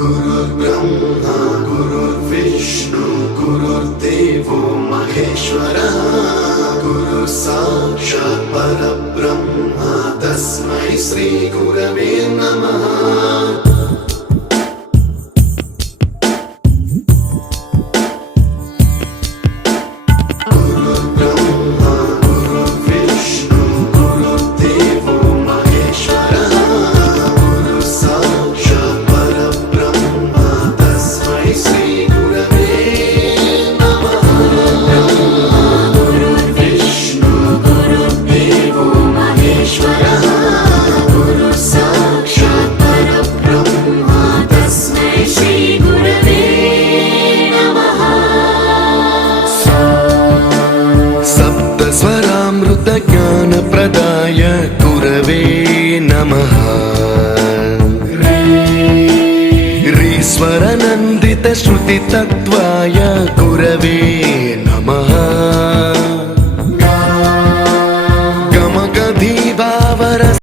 गुरुर्ब्रह्मा गुरुर्विष्णु गुरुर्देवो महेश्वरः गुरु साक्षात् परब्रह्म तस्मै श्री गुरवे नमः। ज्ञान प्रदाय गुरवे नमः। रीश्वर नन्दित श्रुति तत्वाय गुरवे